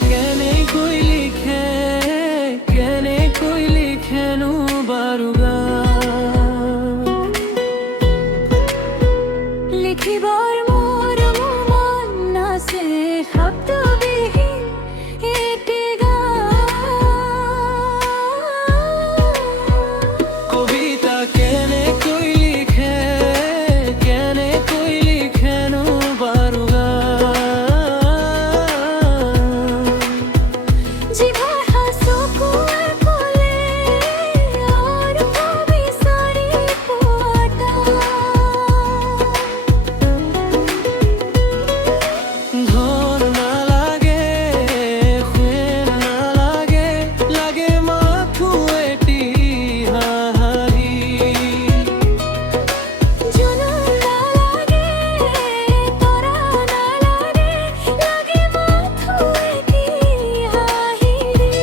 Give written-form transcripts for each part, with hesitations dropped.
কেনে কই লিখে নো বাৰুগা লিখিবৰ মোৰ মন আছে শব্দবিহীন এটি গান কবিতা কেনে কই লিখে নো বাৰুগা জিভাৰ হাঁচুকুৱে ক'লে অৰ্থ বিচাৰি পোৱাটা ধন নালাগে শুন নালাগে লাগে মাথো এটি হাঁহি জুনুন নালাগে তৰা নালাগে লাগে মাথো এটি হাঁহিৰে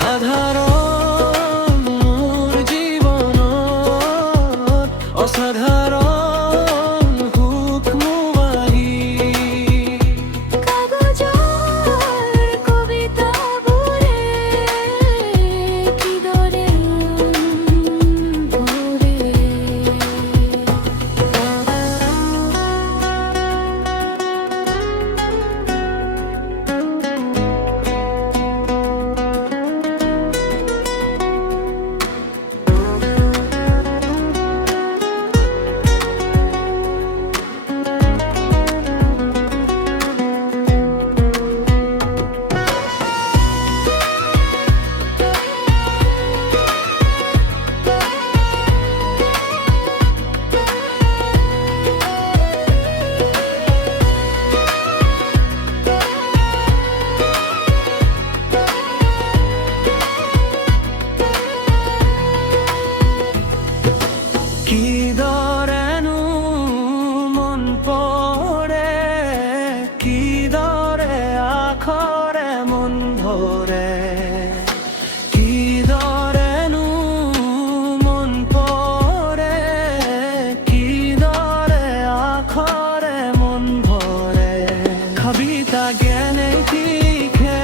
সাধাৰণ মোৰ জীৱনত অসাধাৰণ সুখ মোবাহি কাগজৰ কবিতাবোৰে কিদৰে ভৰে কিদৰেনো মন পৰে কিদৰে আখৰে মন ধৰে কিদৰেনো মন পৰে কিদৰে আখৰে মন ভৰে কবিতা জ্ঞানে কি লিখে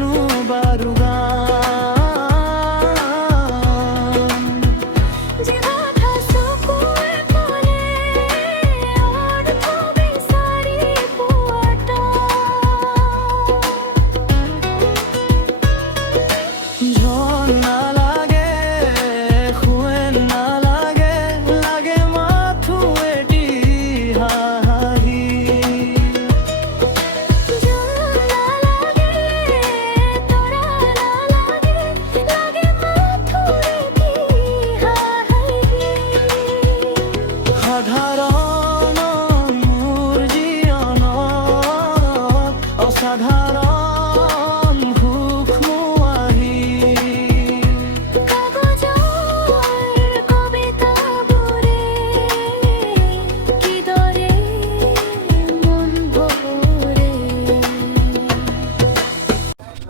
নো বাৰুগা জিভাৰ হাঁচুকুৱে ক'লে অৰ্থ বিচাৰি পোৱাটা ধন নালাগে শুন নালাগে লাগে মাথো এটি হাঁহি জুনুন নালাগে তৰা নালাগে লাগে মাথো এটি হাঁহিৰে সাধাৰণ মোৰ জীৱনত অসাধাৰণ সুখ মোৱাহি কাগজৰ কবিতাবোৰে কিদৰে মন ভৰে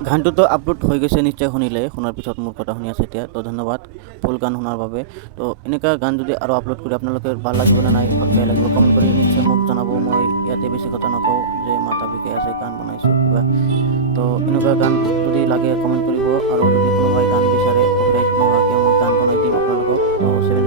গানটোতো আপলোড হৈ গৈছে, নিশ্চয় শুনিলে। শুনাৰ পিছত মোৰ কথা শুনি আছে এতিয়া, তো ধন্যবাদ ফুল গান শুনাৰ বাবে। তো এনেকুৱা গান যদি আৰু আপলোড কৰি আপোনালোকে ভাল লাগিব নে নাই বা বেয়া লাগিব কমেণ্ট কৰি নিশ্চয় মোক জনাব। মই ইয়াতে বেছি কথা নকওঁ যে মাথা বিষাই আছে গান বনাইছোঁ কিবা। তো এনেকুৱা গান যদি লাগে কমেণ্ট কৰিব, আৰু যদি কোনোবাই গান বিচাৰে কপিৰাইট নোহোৱাকৈ মই গান বনাই দিম আপোনালোকক। তো 7